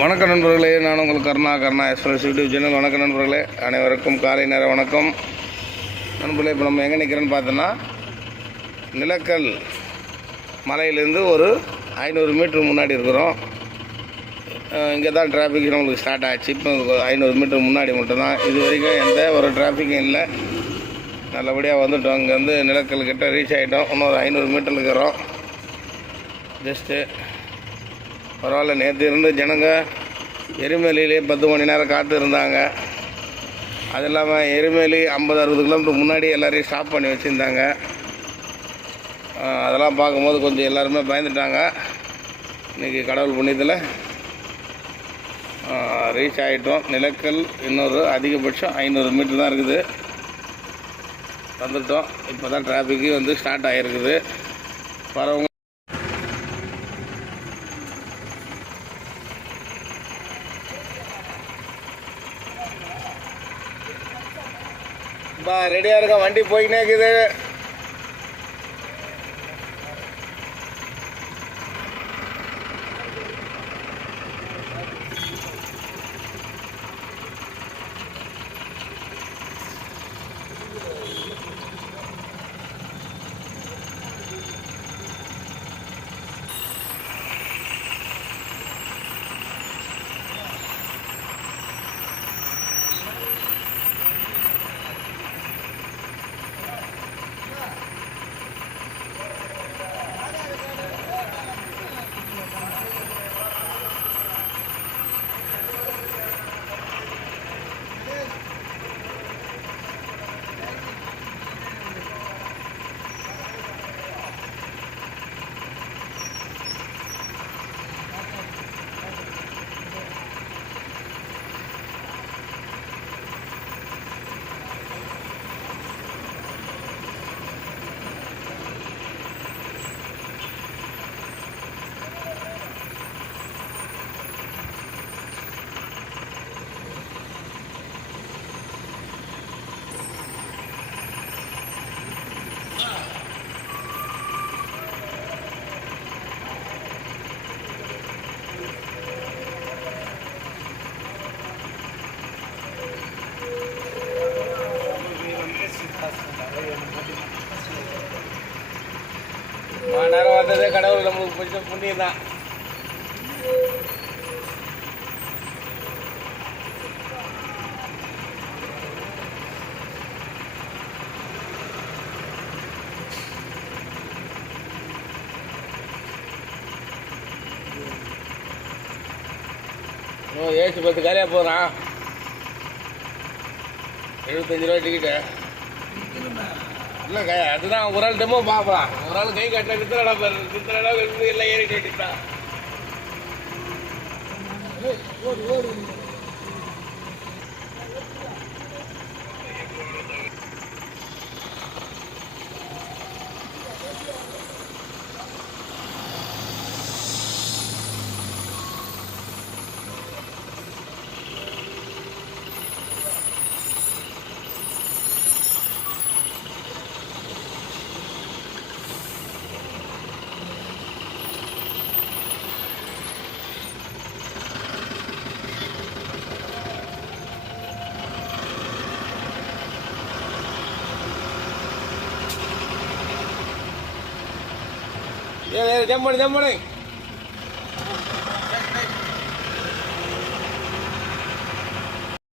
வணக்க நண்பர்களே நான் உங்கள் Karuna Karuna express YouTube channel. வணக்க நண்பர்களே அனைவருக்கும் காலை நேர வணக்கம். நண்பர்களே இப்போ நம்ம எங்கே நிற்கிறோன்னு பார்த்தோன்னா நிலக்கல் மலையிலேருந்து ஒரு ஐநூறு மீட்ரு முன்னாடி இருக்கிறோம். இங்கே தான் டிராஃபிக் நம்மளுக்கு ஸ்டார்ட் ஆச்சு. இப்போ ஐநூறு மீட்ரு முன்னாடி மட்டும்தான். இது வரைக்கும் எந்த ஒரு டிராஃபிக்கும் இல்லை. நல்லபடியாக வந்துட்டோம். இங்கேருந்து நிலக்கல் கிட்டே ரீச் ஆகிட்டோம் இன்னொரு ஐநூறு மீட்டர் இருக்கிறோம். ஜஸ்ட்டு பரவாயில்ல நேற்று இருந்த ஜனங்க எரிமலையிலே பத்து மணி நேரம் காத்து இருந்தாங்க. அது இல்லாமல் எரிமலை ஐம்பது அறுபது கிலோமீட்டர் முன்னாடி எல்லாரையும் ஸ்டாப் பண்ணி வச்சுருந்தாங்க. அதெல்லாம் பார்க்கும்போது கொஞ்சம் எல்லாருமே பயந்துட்டாங்க. இன்றைக்கி கடவுள் புண்ணியத்தில் ரீச் ஆகிட்டோம் நிலக்கல் இன்னொரு அதிகபட்சம் ஐநூறு மீட்டர் தான் இருக்குது. வந்துட்டோம். இப்போ தான் டிராஃபிக்கு வந்து ஸ்டார்ட் ஆகிருக்குது வரவங்க பா ரெடியாக இருக்க? வண்டி போய்க்கினே இருக்குது மணி நேரம் வந்ததே கடவுள் நம்மளுக்கு பிடிச்ச புண்ணியம் தான். ஓ ஏசி பத்து காலியாக போகிறான் எழுபத்தஞ்சு ரூபா டிக்கெட்டு இல்லை கை அதுதான் ஒரு ஆள் டெமோ பாப்பா. ஒரு ஆள் கை கட்டின வித்தரடா பாரு. வித்தரடா எல்லாம் ஏறிட்டு வேண்டியதுதான் ஏ જમણ જમણ.